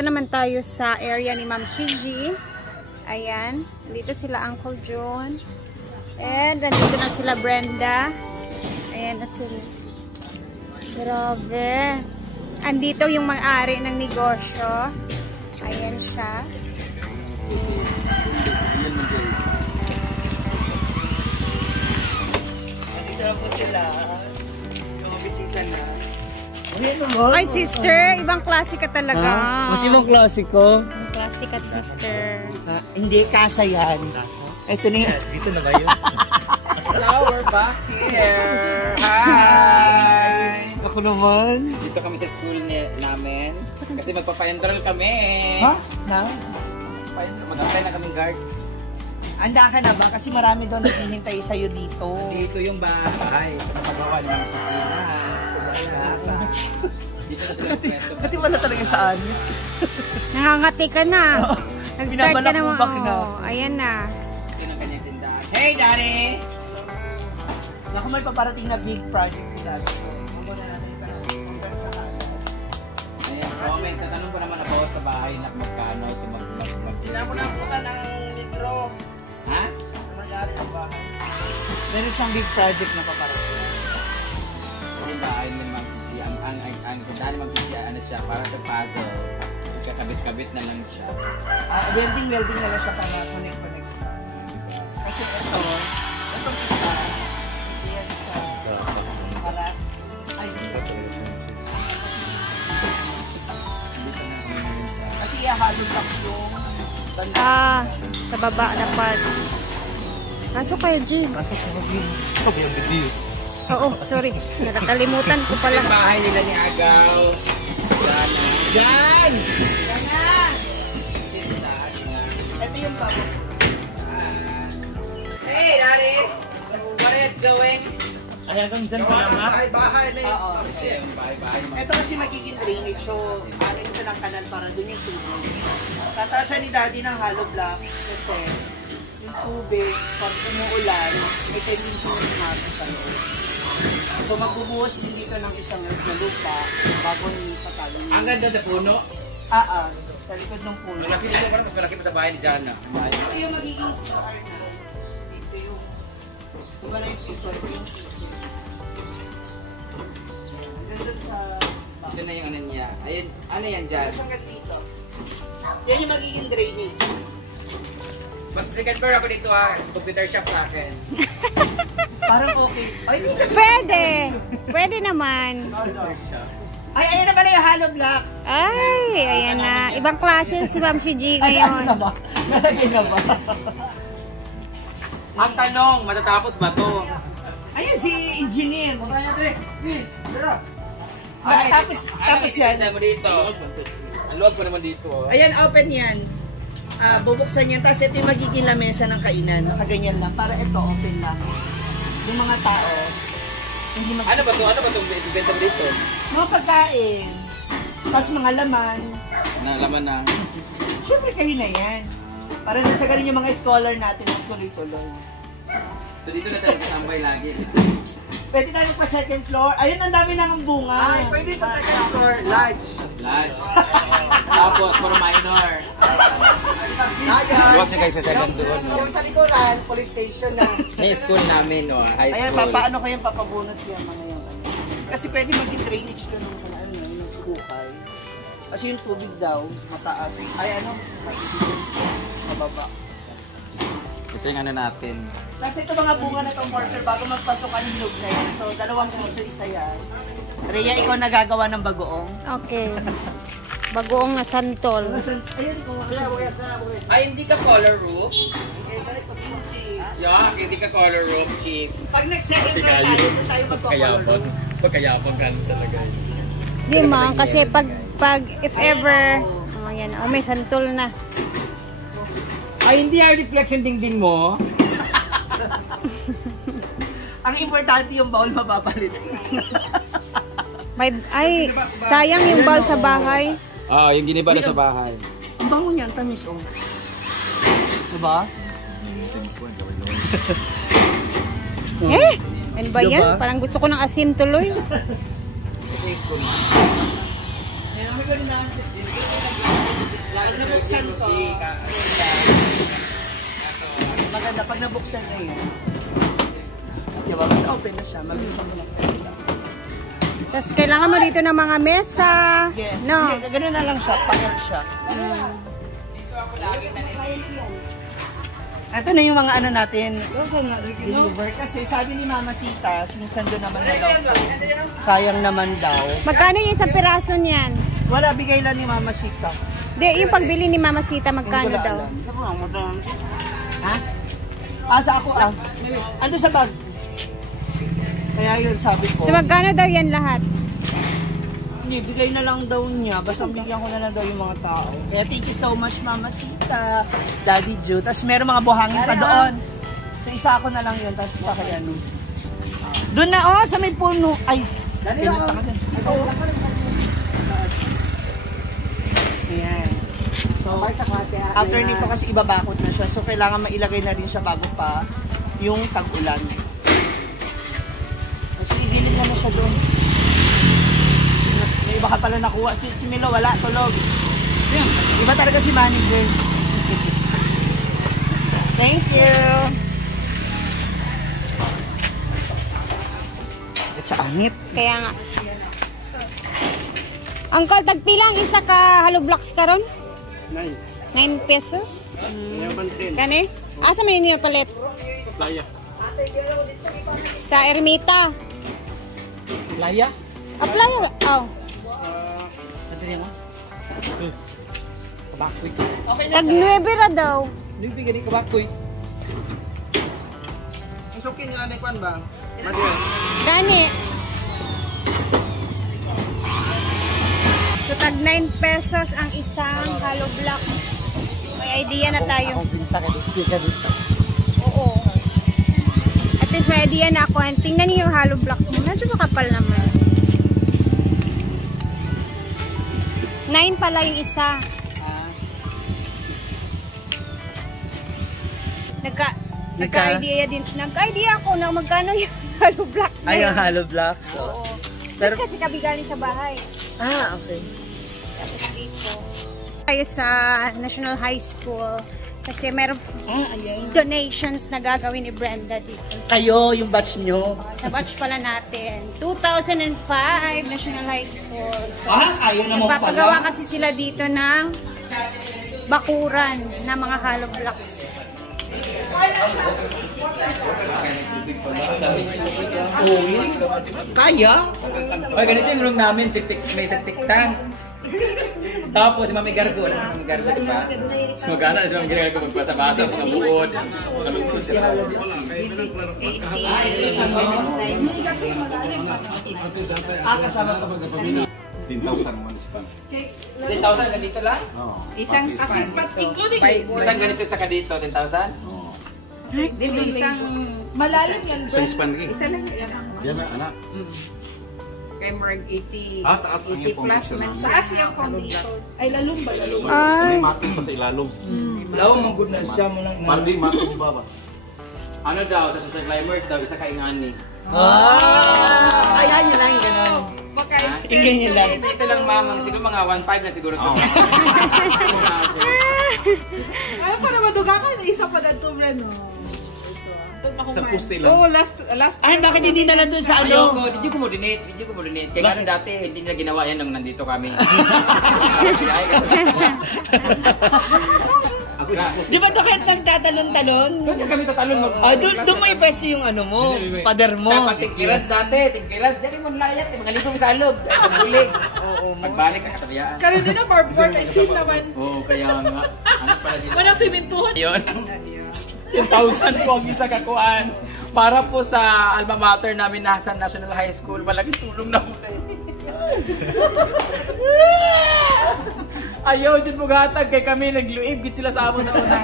Ito naman tayo sa area ni Ma'am Shiji. Ayan. Dito sila Uncle John. And nandito na sila Brenda. Ayan na sila. Grabe. Andito yung may-ari ng negosyo. Ayan siya. Andito na po sila. Yung bisita na. Ay, sister, ibang klase ka talaga. Mas ibang klase ko. Ibang klase ka, sister. Hindi, kasa yan. Ito na yan. Dito na ba yun? So, we're back here. Hi! Ako naman. Dito kami sa school namin. Kasi magpapa-enroll kami. Ha? Na? Mag-apply na kaming guard. Anda ka na ba? Kasi marami daw naghihintay sa'yo dito. Dito yung bahay. Napagawa naman si Gina. Dito na sila pwesto. Pati wala talaga saan. Nakangati ka na. Nag-start ka naman. Na. Ayan na. Ito yung kanyang tindahan. Hey, Daddy! Naku, may paparating na big project si Daddy. Huwag na natin pa congrats sa kanya. Ayan, comment. Tatanong pa naman about sa bahay na magkano. So Hindi mo na puta ng libro. Ha? Nangyari ang bahay. Meron siyang big project na paparating. Yung bahay ni Ma'am Cici. Ang tindahan ni Ma'am Cici, ano siya, para sa puzzle. Kakabit-kabit na lang siya. Welding na lang siya para connect. Kasi itong isa, yan siya, para, ay, kasi ihahalo lang yung banda. Sa baba na part. Kaso kayo, Jim. Oo, sorry. Nakakalimutan ko pala. Yung bahay nila ni Agaw. Yan! Diyan! Ito yung babo. Hey, Daddy! What are you doing? Ay, hanggang dyan pa lang ha? Bahay na yun. Oo. Kasi yung bahay-bahay. Ito kasi magiging drainage, so ano ito ng kanal para dun yung tubig. Tataasan ni Daddy ng hollow blocks kasi yung tubig, pag umuulan, may tendency na humagos sa loob. So magbubuhos din dito ng isang na lupa bago ni patalo. Ang ganda na puno. Sa likod ng puno. Malaki nito parang mas malaki pa sa bahay ni Jana. Ito yung magiging star na. Dito yung, diba na yung picture? Dito sa... Ito na yung ano niya. Ayun, ano yan dyan? Hanggang dito. Yan yung magiging drainage. Mas second floor ako dito ha. Computer shop sa akin. Parang okay. Ay, Pwede. Pwede naman. ay, ayan na pala yung hollow blocks. Ay, ayan na. Ibang klase si Ma'am Shiji ngayon. Nalagay na ba? Ang tanong, matatapos ba to? Ayun si engineer. Ay, Tapos yan. Mo dito. Ang luwag pa naman dito. Ayan, open yan. Bubuksan yan. Tapos ito yung magiging lamesa ng kainan. Nakaganyan lang. Para ito, open lang. Yung mga tao, hindi mag... Ano ba to? Ano ba itong ibenta mo dito? Mga pagkain. Tapos mga laman. Nalaman ng... Siyempre kayo na yan. Para nasagarin yung mga scholar natin ng tuloy-tuloy. So dito na tayo kasambay lagi. Pwede tayo pa second floor. Ayun, ang dami ng bunga. Ay, pwede sa second floor. Large. Large. Tapos for minor. Huwag siya guys sa second doon. No? Yung sa likuran, police station na. Yung school namin, no? High Ayan, school. paano ko yung papabunot siya mga yung ano. Kasi pwede maging drainage doon ng ano, yung bukay. Kasi yung tubig daw, mataas. Ay ano, mababa. Ito yung ano natin. Kasi ito mga bunga na itong mortar bago magpasok ang hinog na yan. So, 2 piso isa yan. Rhea, ikaw nagagawa ng bagoong. Okay. Bagoong na santol. Ayun, Ay, hindi ka color roof? Yeah, hindi ka color roof, chief. pag nag-second floor tayo, doon tayo magpakolor. Pagkayapang ka talaga. Di ma, kasi pag if ever, yan, may santol na. Ay, hindi ay reflex yung dingding mo. Ang importante yung bowl mapapalit. Ay, sayang yung bal sa bahay. Ah, yung giniba na sa bahay. Ang bango niyan, tamis oh. Diba? Ano ba yan? Diba? Parang gusto ko ng asin tuloy. Ayan, may ganun na. Bubuksan ko. Maganda pag nabuksan na yun. Diba? Mas open na siya. Mabilis ako nakakita. Tapos kailangan mo dito ng mga mesa. Yes. No? Hindi, ganun na lang siya. Panel siya. Ito na yung mga ano natin. Deliver. Kasi sabi ni Mama Sita, since nandun naman na daw po. Sayang naman daw. Magkano yung isang piraso niyan? Wala, bigay lang ni Mama Sita. Di, yung pagbili ni Mama Sita, magkano daw? Ha? Asa ako ah. Ando sa bag. Kaya yun sabi ko. So magkano daw yan lahat? Hindi, bigay na lang daw niya. Basta bigyan ko na lang daw yung mga tao. Kaya thank you so much, Mama Sita, Daddy Joe. Tapos meron mga buhangin pa doon. So isa ako na lang yun. Tapos kaya ano. Doon na oh, sa may puno. Ay, pinusa ka din. Ayan. So, after nito kasi ibabakot na siya. So, kailangan mailagay na rin siya bago pa yung tag-ulan. Kasi igilid na siya doon. May iba ka pala nakuha. Si Milo, wala. Tulog. Iba talaga si manager. Thank you. Sakit sa angit. Kaya nga. Uncle, tagpilang isa ka hollow blocks karon? 9 pesos? Kani? Asa man ninyo palit? Playa. Sa Ermita. Playa? Playa? Oh. Kabakoy. Tag 9 ra daw. Nubi gani kabakoy. Ang sukin nga na ikwan ba? Gani. So tag 9 pesos ang isang hollow block. May idea na tayo. Oo. At least may idea na ako. And tingnan niyo yung hollow blocks mo. Medyo makapal naman. 9 pala yung isa. Nagka-idea din. Nagka-idea ako na magkano yung hollow blocks na Ay, yun. yung hollow blocks. Oo. Pero, Kasi kabigaling sa bahay. ah, okay. Tapos dito. Tayo sa National High School. Kasi meron donations na gagawin ni Brenda dito. Kayo, yung batch nyo. Sa batch pala natin. 2005 National High School. So, Kayo naman pala. nagpapagawa kasi sila dito ng bakuran na mga hollow blocks. Kaya? Oy, ganito yung room namin, may septic tank. Tapos si Mami Gargo, alam mo si Mami Gargo, di ba? So magana si Mami Gargo magpasa-basa, mga buod, kalugto sila. Kasama ka ba sa pamilya? 10,000 one span. 10,000 ganito lang? Isang span. Including Isang ganito sa kadito, 10,000? isang malalim yan. Isang span rin. Isa lang yan. Yan na, anak. Kay Marg 80, Taas ang 80 yung plus foundation man. namin. Taas yung foundation. Ay, lalong ba? Lalong. May mating pa sa ilalong. Law, mang good na siya mo lang. Para di mating ba ba? Ano daw, sa social climbers daw, isa kaingani. Ay, yun lang, gano'n. Baka Ingay niya lang. Ito lang mamang, siguro mga 1.5 na siguro to. Ano pa naman duga ka? Isa pa na ito, no? Sa poste lang. Oh, last. Ay, bakit hindi na lang dun sa ano? Ayoko, did you coordinate? Kaya ganun dati, hindi nila ginawa yan nung nandito kami. Ako sa poste. Di ba ito kahit nagtatalon-talon? Doon kami tatalon mag... Doon mo ipwesto yung ano mo, pader mo. Dapat tigkiras dati, dati mo layat, mga ligo sa alog, pagbulig. Oo, magbalik ka kasabiyaan. Karoon din na barbor na isin naman. Oo, kaya nga. Ano pala dito? Walang simentuhan. Yun. 10,000 po ang isa kakuan. Para po sa alma mater namin nasa National High School, malaking tulong na po sa inyo. Ayaw dyan mo gatag kay kami, nagluib git sila sa amo sa una.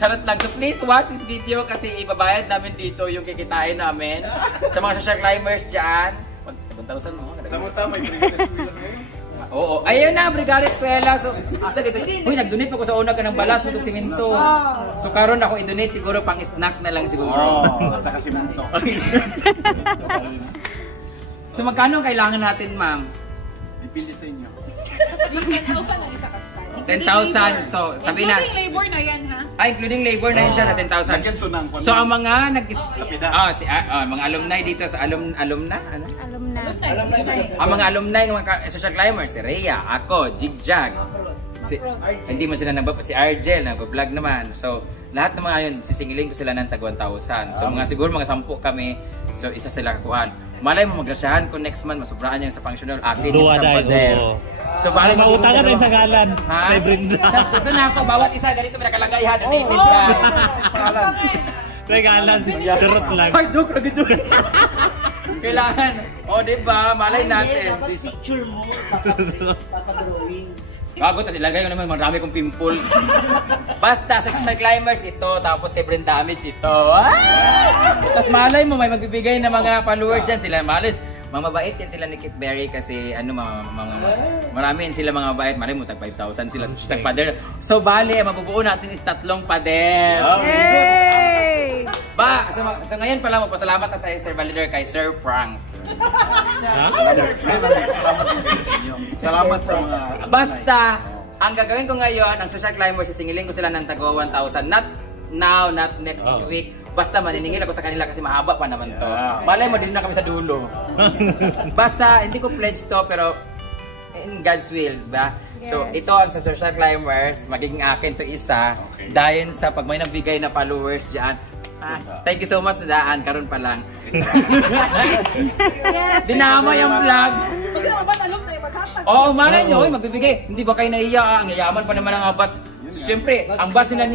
Charot lang. So please watch this video kasi ibabayad namin dito yung kikitain namin sa mga social climbers dyan. 1,000 mo. Tama-tama, ganito. Oo. Ayun na, Brigada Eskwela. So, asa dito. Uy, nag-donate pa ko sa una ka ng balas mo itong simento. So, karon ako i-donate siguro pang snack na lang siguro. At saka simento. So, magkano ang kailangan natin, ma'am? Depende sa inyo. 10,000 ang isa ka span. 10,000. So, sabi na. Including labor na yan, ha? Including labor na yun siya sa 10,000. Lagyan to ng So, ang mga Lapida. mga alumni dito sa alumna, ano? Alumna. Ang mga alumni ng mga social climbers, si Rhea, ako, Jigjag. Hindi mo sila si Argel, nag-vlog naman. So, lahat ng mga yun, sisingilin ko sila ng tag 1,000. So, siguro mga 10 kami. So, isa sila kakuhan. Malay mo, magrasyahan ko next month, masubraan yan sa functional. Akin yung sa pader. So, malay mo. Mautangan rin sa galan. Ha? Kay Brenda. Tapos gusto na ako, bawat isa, ganito may nakalagay ha, donated ka. Kay galan, surot lang. Ay, joke, joke. Kailangan. O, diba? Malay natin. Dapat picture mo, papadrawing. Bago, tapos ilagay ko naman, marami kong pimples. Basta, sa social climbers ito, tapos kay Brand Damage ito. Tapos malay mo, may magbibigay na mga followers dyan. Sila, malis, mamabait yan sila ni Kit Berry kasi marami yan sila mga mabait. Malay mo, tag 5,000 sila sa isang pader. So, bali, mabubuo natin is 3 pader. Yay! So ngayon pala, magpasalamat na tayo, Sir Validor, kay Sir Frank. Salamat sa mga... Basta, ang gagawin ko ngayon, ang social climbers, sisingilin ko sila ng tago 1,000. Not now, not next week. Basta maniningil ako sa kanila kasi mahaba pa naman to. Malay mo, din na kami sa dulo. Basta, hindi ko pledge to, pero in God's will, ba? So, ito ang sa social climbers, magiging akin to isa. Dahil sa pag may nabigay na followers dyan. Thank you so much, Daan. Karon pa lang. Dinama yung vlog. Kasi naman alam na yung maghatag. Oo, malay nyo, magbibigay. Hindi ba kayo naiya? Ang yayaman pa naman ang bats. Siyempre, ang bats sila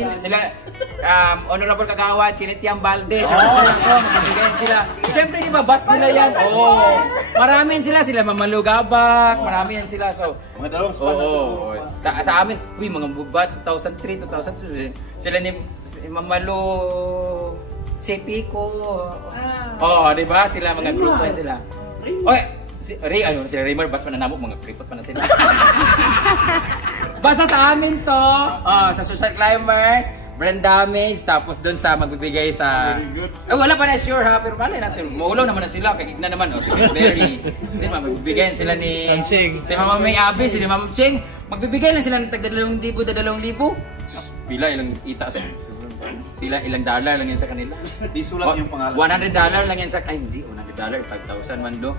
Honorable Kagawad, Kinitiang Valdez, magbibigay sila. Siyempre, di ba, bats nila yan? Oo. Marami sila Mamalugabak, marami yan sila. So, Mga dalawang spot sa amin, mga bats, 2003, 2002, sila ni Mamalu, Sepico. Di ba? Sila, mga grupo yan sila. Sila Raymar, bats mananamok, mga kripot pa na sila. Basta sa amin to, sa social climbers, Brand Damage, tapos doon sa magbibigay sa... wala pa na sure ha, pero malay natin. Maulaw naman na sila, kagigna naman. Si Berry, magbibigay sila ni... Si Mama May Abi, si Mama Ching. Magbibigay na sila ng tag 2,000, 2,000. Pila ilang ita sa... Pila ilang dollar lang yan sa kanila. Di sulat yung pangalan. $100 lang yan sa... Ay hindi, $100, 5,000 man do.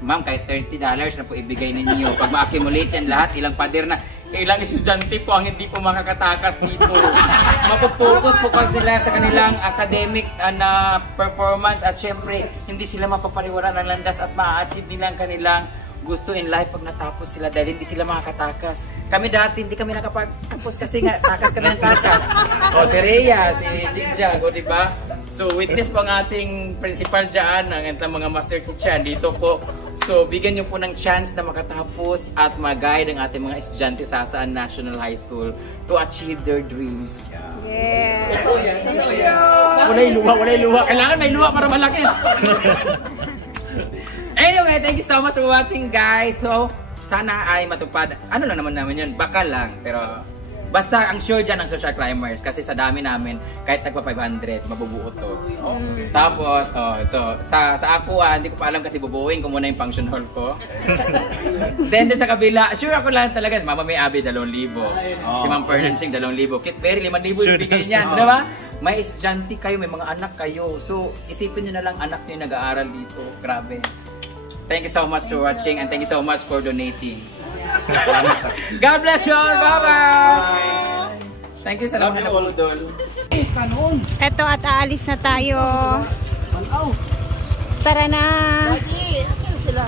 Ma'am, kahit $30 na po ibigay ninyo. Pag ma-accumulate yan lahat, ilang pader na... Ilang estudyante po ang hindi po makakatakas dito. Mapopokus po kasi sila sa kanilang academic na performance at syempre hindi sila mapapariwara ng landas at ma-achieve nila ang kanilang gusto in life pag natapos sila dahil hindi sila makakatakas. Kami dati hindi kami nakapagtapos kasi nga takas kami ng takas. Si Rhea, si Jigjag, diba? So witness po ang ating principal dyan, ang mga master teacher dito po. So bigyan nyo po ng chance na makatapos at mag-guide ang ating mga estudyante sa Asaan National High School to achieve their dreams. Yeah. Walay luha. Kailangan may luha para malaki. Anyway, thank you so much for watching, guys. So, sana ay matupad. Ano lang naman namin yun? Baka lang. Pero, basta ang sure dyan ang social climbers. Kasi sa dami namin, kahit nagpa 500, mabubuo to. Tapos, so, sa ako, hindi ko pa alam kasi bubuuin ko muna yung function hall ko. Then, sa kabila, sure ako lang talaga. Mama May Abi, 2,000. Si Ma'am Fernand Ching, 2,000. Kit Berry, 5,000 yung bigay niyan. Diba? May estudyante kayo, may mga anak kayo. So, isipin nyo na lang anak nyo yung nag-aaral dito. Grabe. Thank you so much for watching and thank you so much for donating. God bless you all. Bye-bye. Thank you sa mga nabudol. Eto at aalis na tayo. Tara na. Lagi, asan sila?